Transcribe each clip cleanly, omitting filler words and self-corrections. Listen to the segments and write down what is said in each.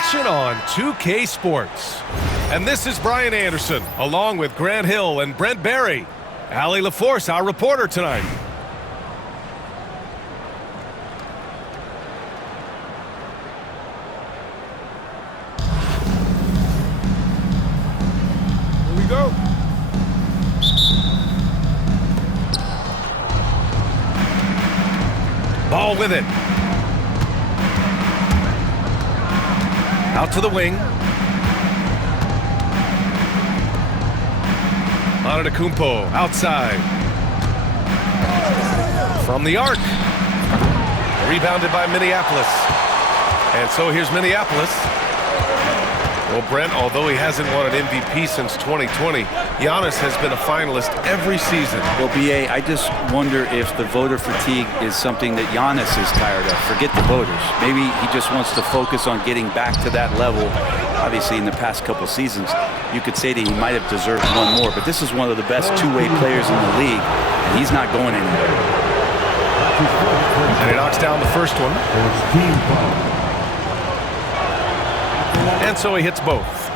action on 2K Sports. And this is Brian Anderson, along with Grant Hill and Brent Barry. Allie LaForce, our reporter tonight. Here we go. Ball with it. Out to the wing. Antetokounmpo outside. From the arc. Rebounded by Minneapolis. And so here's Minneapolis. Well, Brent, although he hasn't won an MVP since 2020, Giannis has been a finalist every season. Well, B.A., I just wonder if the voter fatigue is something that Giannis is tired of. Forget the voters. Maybe he just wants to focus on getting back to that level. Obviously, in the past couple seasons, you could say that he might have deserved one more, but this is one of the best two-way players in the league, and he's not going anywhere. And he knocks down the first one. And so he hits both.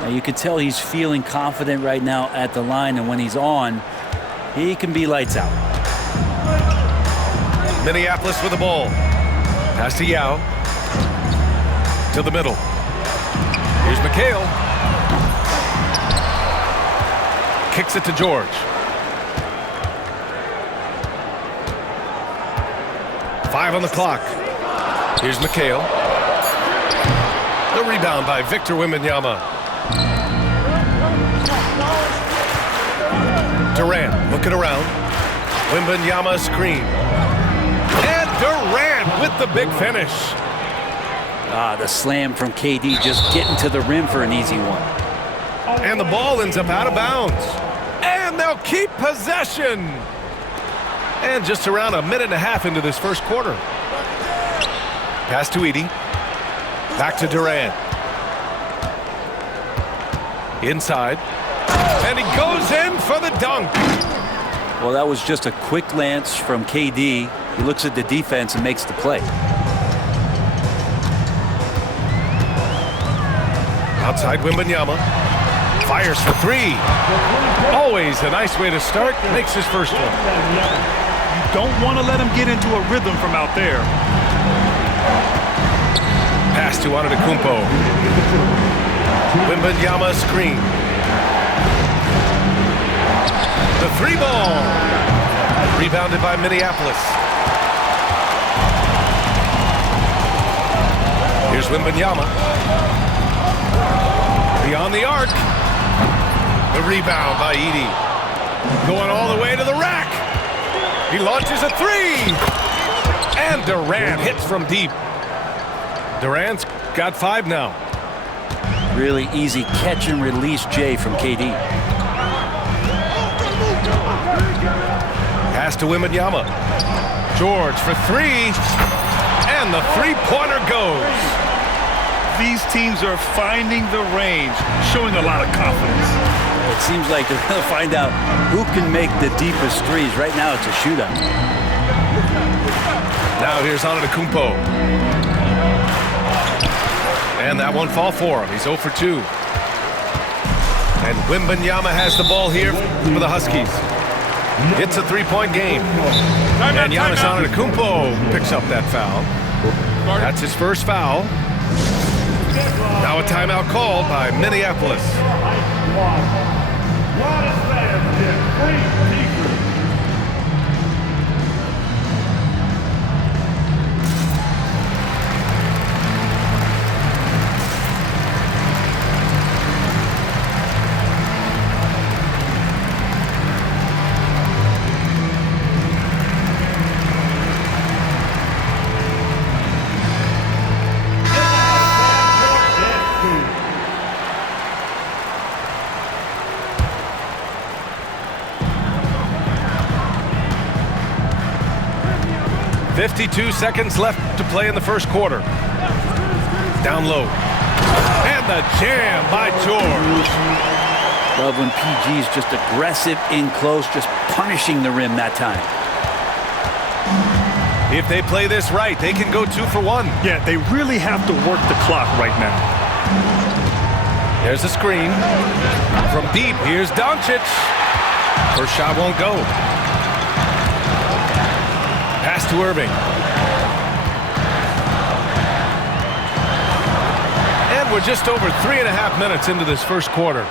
Now you could tell he's feeling confident right now at the line, and when he's on, he can be lights out. Minneapolis with the ball. Pass to Yao. To the middle. Here's McHale. Kicks it to George. 5 on the clock. Here's McHale. The rebound by Victor Wembanyama. Durant looking around. Wembanyama screen. And Durant with the big finish. The slam from KD, just getting to the rim for an easy one. And the ball ends up out of bounds. And they'll keep possession. And just around a minute and a half into this first quarter. Pass to Edey. Back to Durant. Inside. And he goes in for the dunk. Well, that was just a quick lance from KD. He looks at the defense and makes the play. Outside Wembanyama. Fires for three. Always a nice way to start. Makes his first one. You don't want to let him get into a rhythm from out there. Pass to Antetokounmpo. Wembanyama screen. The three ball. Rebounded by Minneapolis. Here's Wembanyama. Beyond the arc. The rebound by Edey. Going all the way to the rack. He launches a three. And Durant hits from deep. Durant's got 5 now. Really easy catch and release, Jay, from KD. Pass to Wembanyama. George for 3. And the three-pointer goes. These teams are finding the range, showing a lot of confidence. It seems like they're going to find out who can make the deepest threes. Right now, it's a shootout. Now here's Antetokounmpo. And that one fall for him. He's 0 for 2. And Wembanyama has the ball here for the Huskies. It's a three-point game. And Giannis Antetokounmpo picks up that foul. That's his first foul. Now a timeout called by Minneapolis. .52 seconds left to play in the first quarter. Down low. And the jam by George. Love when PG's just aggressive in close, just punishing the rim that time. If they play this right, they can go 2 for 1. Yeah, they really have to work the clock right now. There's a screen. From deep, here's Doncic. First shot won't go. Pass to Irving. And we're just over 3.5 minutes into this first quarter.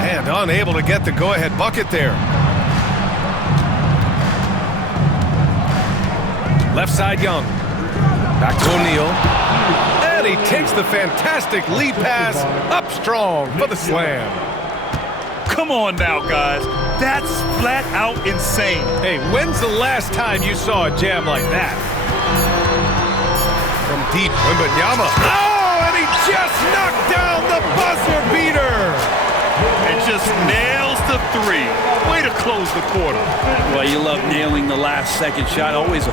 And unable to get the go-ahead bucket there. Left side, Young. Back to O'Neal. And he takes the fantastic lead pass up strong for the slam. Come on now, guys. That's flat out insane. Hey, when's the last time you saw a jam like that? From deep, Wembanyama. Oh, and he just knocked down the buzzer beater. It just nails the 3. Way to close the quarter. Well, you love nailing the last second shot. Always a...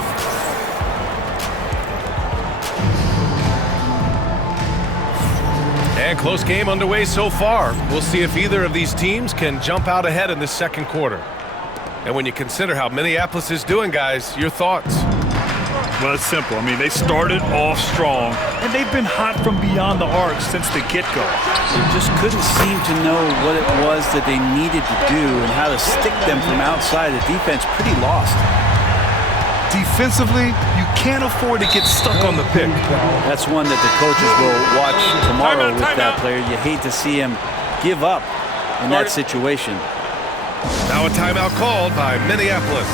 And close game underway so far. We'll see if either of these teams can jump out ahead in this second quarter. And when you consider how Minneapolis is doing, guys, your thoughts? Well, it's simple. I mean, they started off strong, and they've been hot from beyond the arc since the get-go. They just couldn't seem to know what it was that they needed to do and how to stick them from outside. The defense pretty lost. Defensively, you can't afford to get stuck on the pick. That's one that the coaches will watch tomorrow with that player. You hate to see him give up in that situation. Now a timeout called by Minneapolis.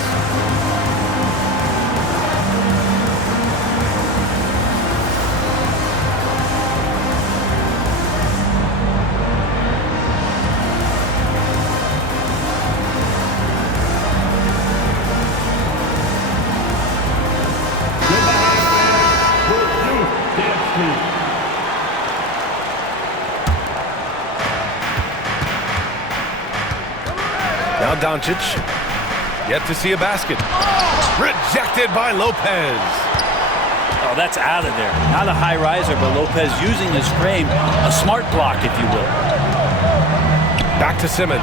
Now Doncic, yet to see a basket. Rejected by Lopez. Oh, that's out of there. Not a high riser, but Lopez using his frame, a smart block, if you will. Back to Simmons.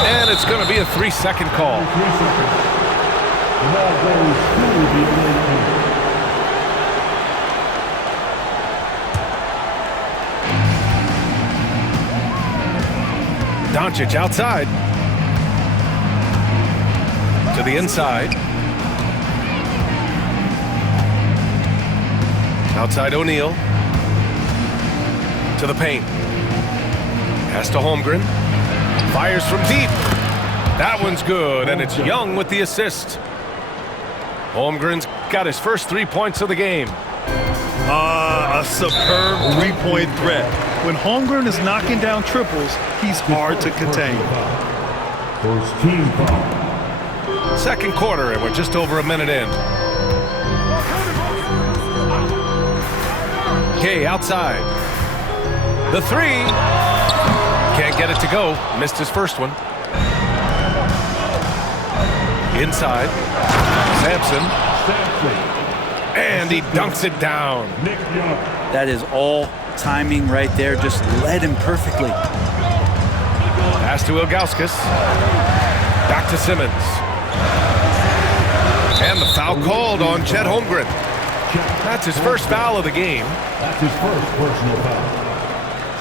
And it's going to be a 3-second call. Doncic outside. To the inside. Outside O'Neal. To the paint. Pass to Holmgren. Fires from deep. That one's good, and it's Young with the assist. Holmgren's got his first 3 points of the game. A superb 3-point threat. When Holmgren is knocking down triples, he's hard to contain. First team foul. Second quarter, and we're just over a minute in. Kay outside. The 3. Can't get it to go. Missed his first one. Inside. Sampson. And he dunks it down. That is all timing right there. Just led him perfectly. Pass to Ilgauskas. Back to Simmons. And the foul called on Chet Holmgren. That's his first foul of the game. That's his first personal foul.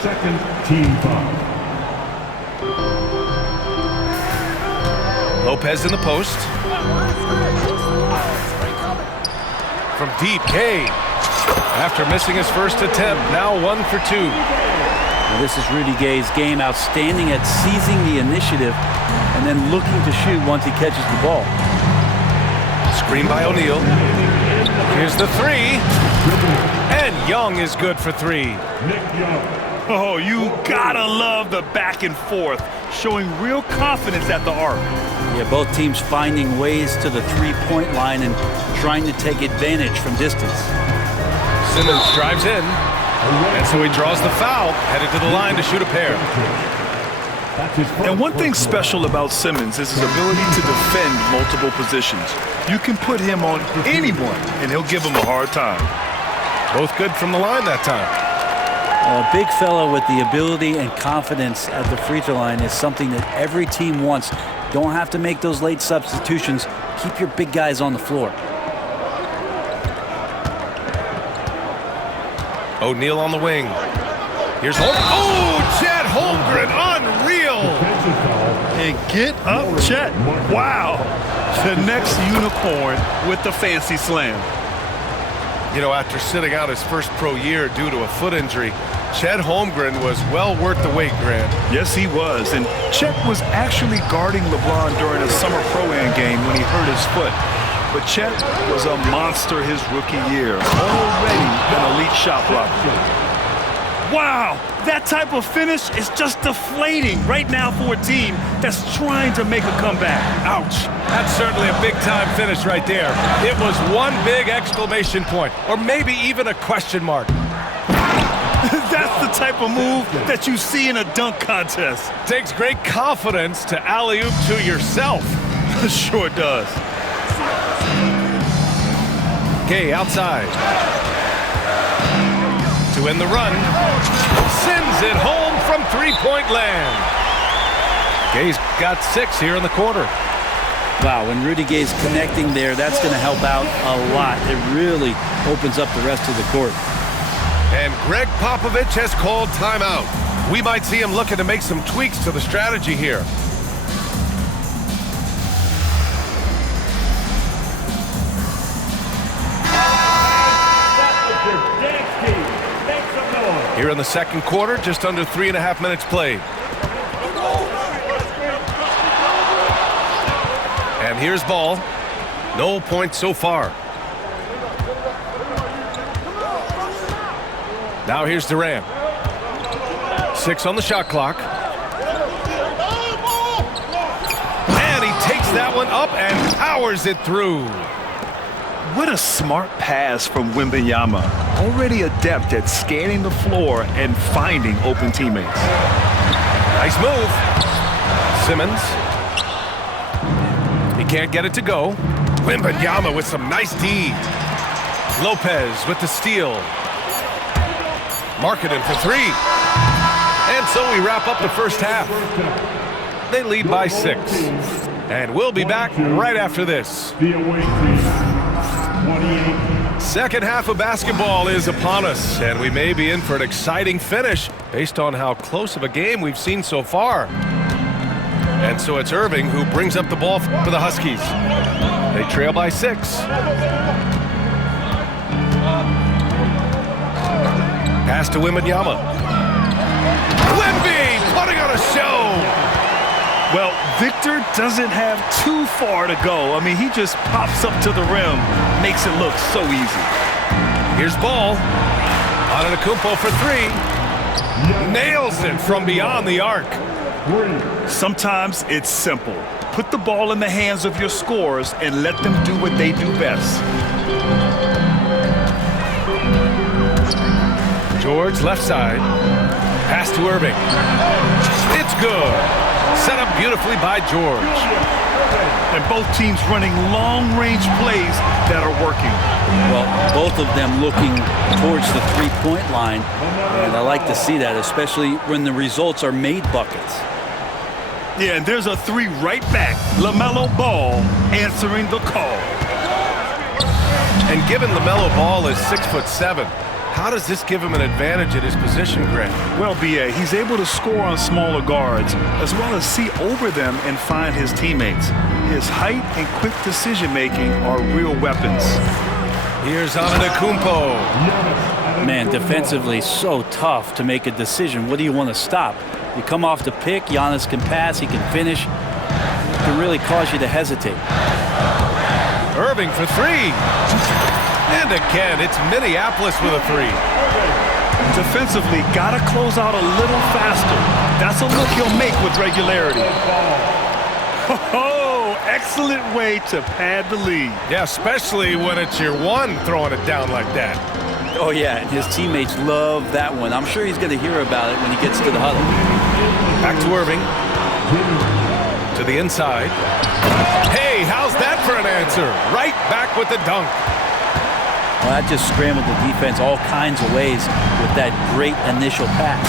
Second team foul. Lopez in the post. From deep, Kay. After missing his first attempt, now 1 for 2. Well, this is Rudy Gay's game, outstanding at seizing the initiative and then looking to shoot once he catches the ball. Screen by O'Neal. Here's the 3. And Young is good for 3. Oh, you gotta love the back and forth, showing real confidence at the arc. Yeah, both teams finding ways to the three-point line and trying to take advantage from distance. Simmons drives in, and so he draws the foul, headed to the line to shoot a pair. And one thing special about Simmons is his ability to defend multiple positions. You can put him on anyone, and he'll give him a hard time. Both good from the line that time. A big fella with the ability and confidence at the free throw line is something that every team wants. Don't have to make those late substitutions. Keep your big guys on the floor. O'Neal on the wing. Here's Holmgren. Oh, Chet Holmgren, unreal. And get up, Chet. Wow. The next unicorn with the fancy slam. You know, after sitting out his first pro year due to a foot injury, Chet Holmgren was well worth the wait, Grant. Yes, he was. And Chet was actually guarding LeBron during a summer pro-am game when he hurt his foot. But Chet was a monster his rookie year. Already an elite shot blocker. Wow, that type of finish is just deflating right now for a team that's trying to make a comeback. Ouch. That's certainly a big-time finish right there. It was one big exclamation point, or maybe even a question mark. That's the type of move that you see in a dunk contest. Takes great confidence to alley-oop to yourself. Sure does. Gay outside. To end the run. Sends it home from three-point land. Gay's got 6 here in the quarter. Wow, when Rudy Gay's connecting there, that's going to help out a lot. It really opens up the rest of the court. And Greg Popovich has called timeout. We might see him looking to make some tweaks to the strategy here. Here in the second quarter, just under 3.5 minutes played. And here's ball. No points so far. Now here's Durant. 6 on the shot clock. And he takes that one up and powers it through. What a smart pass from Wembanyama. Already adept at scanning the floor and finding open teammates. Nice move. Simmons. He can't get it to go. Wembanyama with some nice D. Lopez with the steal. Marketing for 3. And so we wrap up the first half. They lead by 6. And we'll be back right after this. The away team. 28. Second half of basketball is upon us, and we may be in for an exciting finish based on how close of a game we've seen so far. And so it's Irving who brings up the ball for the Huskies. They trail by 6. Pass to Wembanyama. Wemby putting on a show. Well, Victor doesn't have too far to go. I mean, he just pops up to the rim, makes it look so easy. Here's ball. Antetokounmpo for 3. Nails it from beyond the arc. Sometimes it's simple. Put the ball in the hands of your scorers and let them do what they do best. George left side. Pass to Irving. It's good. Set up beautifully by George. And both teams running long-range plays that are working. Well, both of them looking towards the three-point line. And I like to see that, especially when the results are made buckets. Yeah, and there's a 3 right back. LaMelo Ball answering the call. And given LaMelo Ball is 6'7", how does this give him an advantage at his position, Grant? Well, B.A., he's able to score on smaller guards, as well as see over them and find his teammates. His height and quick decision-making are real weapons. Here's Antetokounmpo. Man, defensively so tough to make a decision. What do you want to stop? You come off the pick, Giannis can pass, he can finish. It can really cause you to hesitate. Irving for 3. And again, it's Minneapolis with a 3. Defensively, gotta close out a little faster. That's a look he'll make with regularity. Oh, excellent way to pad the lead. Yeah, especially when it's your one throwing it down like that. Oh, yeah, and his teammates love that one. I'm sure he's going to hear about it when he gets to the huddle. Back to Irving. To the inside. Hey, how's that for an answer? Right back with the dunk. Well, that just scrambled the defense all kinds of ways with that great initial pass.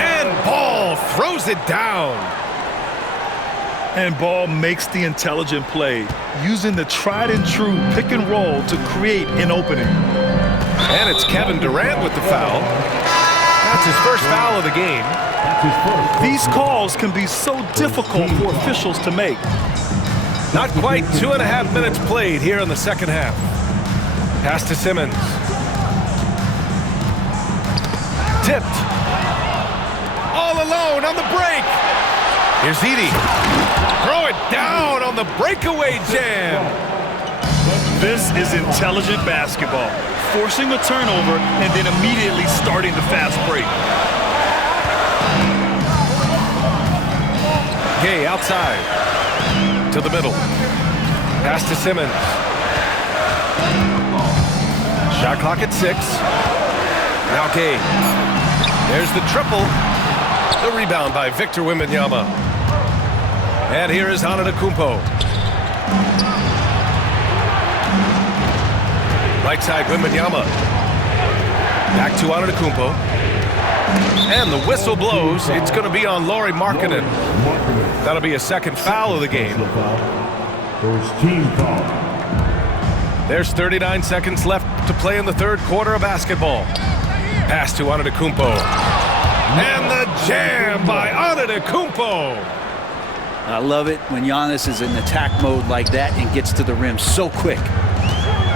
And Ball throws it down. And Ball makes the intelligent play, using the tried and true pick and roll to create an opening. And it's Kevin Durant with the foul. That's his first foul of the game. These calls can be so difficult for officials to make. Not quite 2.5 minutes played here in the second half. Pass to Simmons. Tipped. All alone on the break. Here's Edey. Throw it down on the breakaway jam. This is intelligent basketball. Forcing a turnover and then immediately starting the fast break. Gay outside. To the middle. Pass to Simmons. Shot clock at 6. Now Gay. There's the triple. The rebound by Victor Wembanyama. And here is Antetokounmpo. Right side, Wembanyama. Back to Antetokounmpo. And the whistle blows. It's going to be on Lauri Markkanen. That'll be a second foul of the game. First team foul. There's 39 seconds left to play in the third quarter of basketball. Pass to Antetokounmpo. And the jam by Antetokounmpo. I love it when Giannis is in attack mode like that and gets to the rim so quick.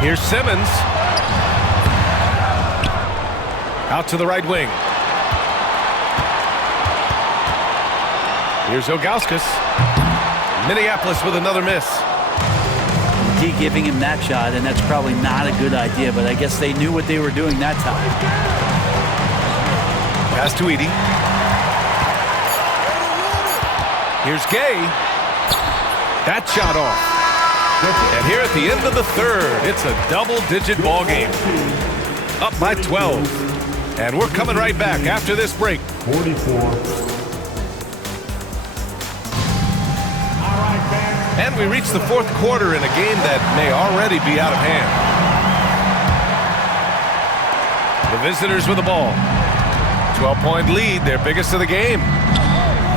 Here's Simmons. Out to the right wing. Here's Ilgauskas. Minneapolis with another miss. D giving him that shot, and that's probably not a good idea, but I guess they knew what they were doing that time. Pass to Edey. Here's Gay. That shot off. And here at the end of the third, it's a double-digit ball game. Up by 12. And we're coming right back after this break. 44. And we reach the fourth quarter in a game that may already be out of hand. The visitors with the ball. 12-point lead, their biggest of the game.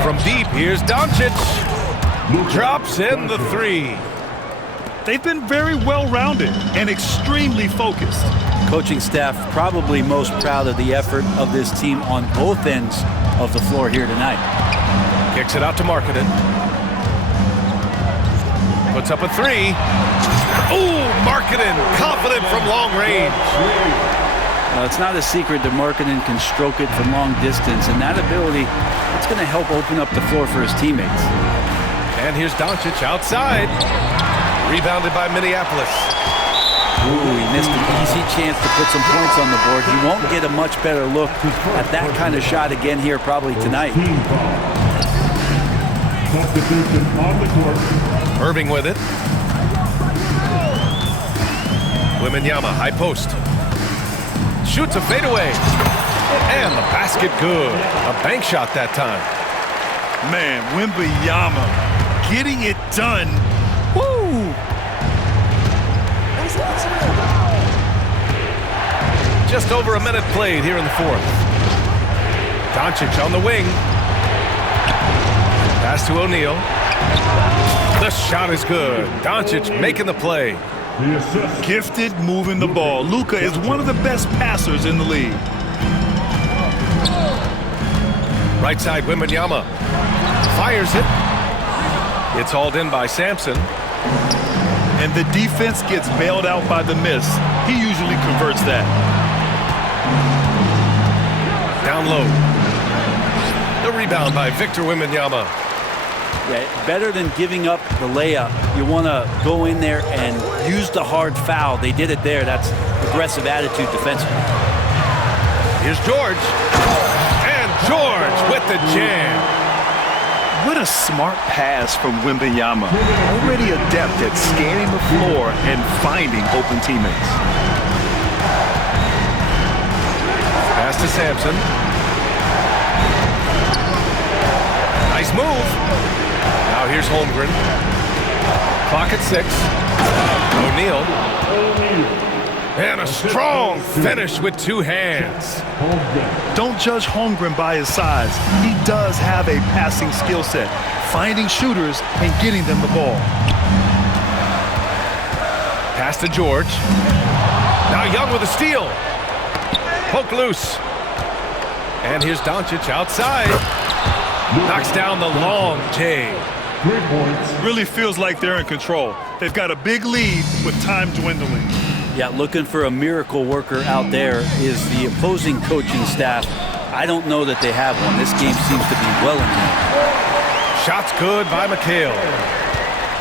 From deep, here's Doncic. Drops in the three. They've been very well-rounded and extremely focused. Coaching staff probably most proud of the effort of this team on both ends of the floor here tonight. Kicks it out to Markkanen. Puts up a three. Ooh, Markkanen, confident from long range. It's not a secret that Markkanen can stroke it from long distance, and that ability, it's going to help open up the floor for his teammates. And here's Doncic outside. Rebounded by Minneapolis. Ooh, he missed an easy chance to put some points on the board. He won't get a much better look at that kind of shot again here probably tonight. Substitution on the court. Irving with it. Wembanyama, high post. Shoots a fadeaway. And the basket good. A bank shot that time. Man, Wembanyama getting it done. Woo! Just over a minute played here in the fourth. Doncic on the wing. Pass to O'Neal. The shot is good. Doncic making the play. Gifted moving the ball. Luka is one of the best passers in the league. Right side, Wembanyama. Fires it. It's hauled in by Sampson. And the defense gets bailed out by the miss. He usually converts that. Down low. The rebound by Victor Wembanyama. Yeah, better than giving up the layup, you want to go in there and use the hard foul. They did it there. That's aggressive attitude defensively. Here's George. And George with the jam. What a smart pass from Wembanyama. Already adept at scanning the floor and finding open teammates. Pass to Sampson. Nice move. Now here's Holmgren. Clock at 6. O'Neal. And a strong finish with two hands. Don't judge Holmgren by his size. He does have a passing skill set. finding shooters and getting them the ball. Pass to George. Now Young with a steal. Poke loose. And here's Doncic outside. Knocks down the long J. 3 points. Really feels like they're in control. They've got a big lead with time dwindling. Yeah, looking for a miracle worker out there is the opposing coaching staff. I don't know that they have one. This game seems to be well in hand. Shots good by McHale.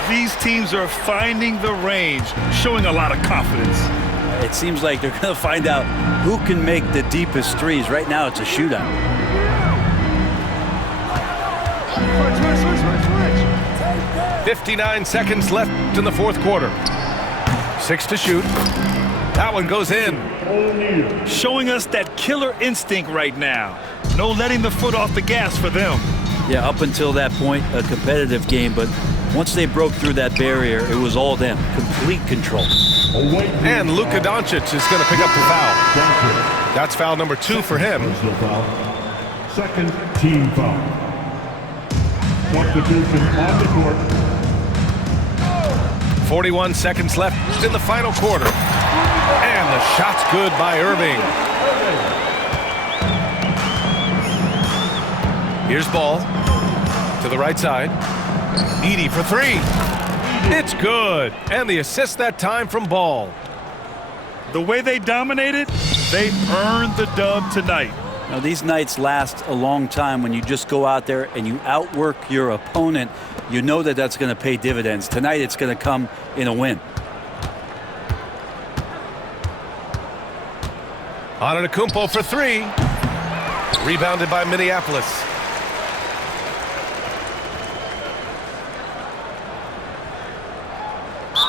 These teams are finding the range, showing a lot of confidence. It seems like they're going to find out who can make the deepest threes. Right now, it's a shootout. 59 seconds left in the fourth quarter. 6 to shoot. That one goes in. Showing us that killer instinct right now. No letting the foot off the gas for them. Yeah, up until that point, a competitive game, but once they broke through that barrier, it was all them. Complete control. And Luka Doncic is going to pick up the foul. That's foul number 2 for him. Second team foul. Substitution on the court. 41 seconds left in the final quarter. And the shot's good by Irving. Here's Ball to the right side. Edey for 3. It's good. And the assist that time from Ball. The way they dominated, they earned the dub tonight. Now, these nights last a long time when you just go out there and you outwork your opponent. You know that that's going to pay dividends. Tonight, it's going to come in a win. Antetokounmpo for 3. Rebounded by Minneapolis.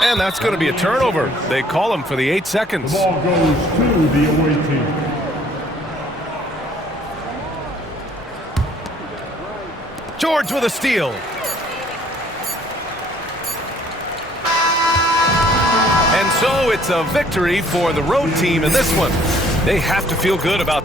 And that's going to be a turnover. They call him for the 8 seconds. The ball goes to the away team. George with a steal. And so it's a victory for the road team in this one. They have to feel good about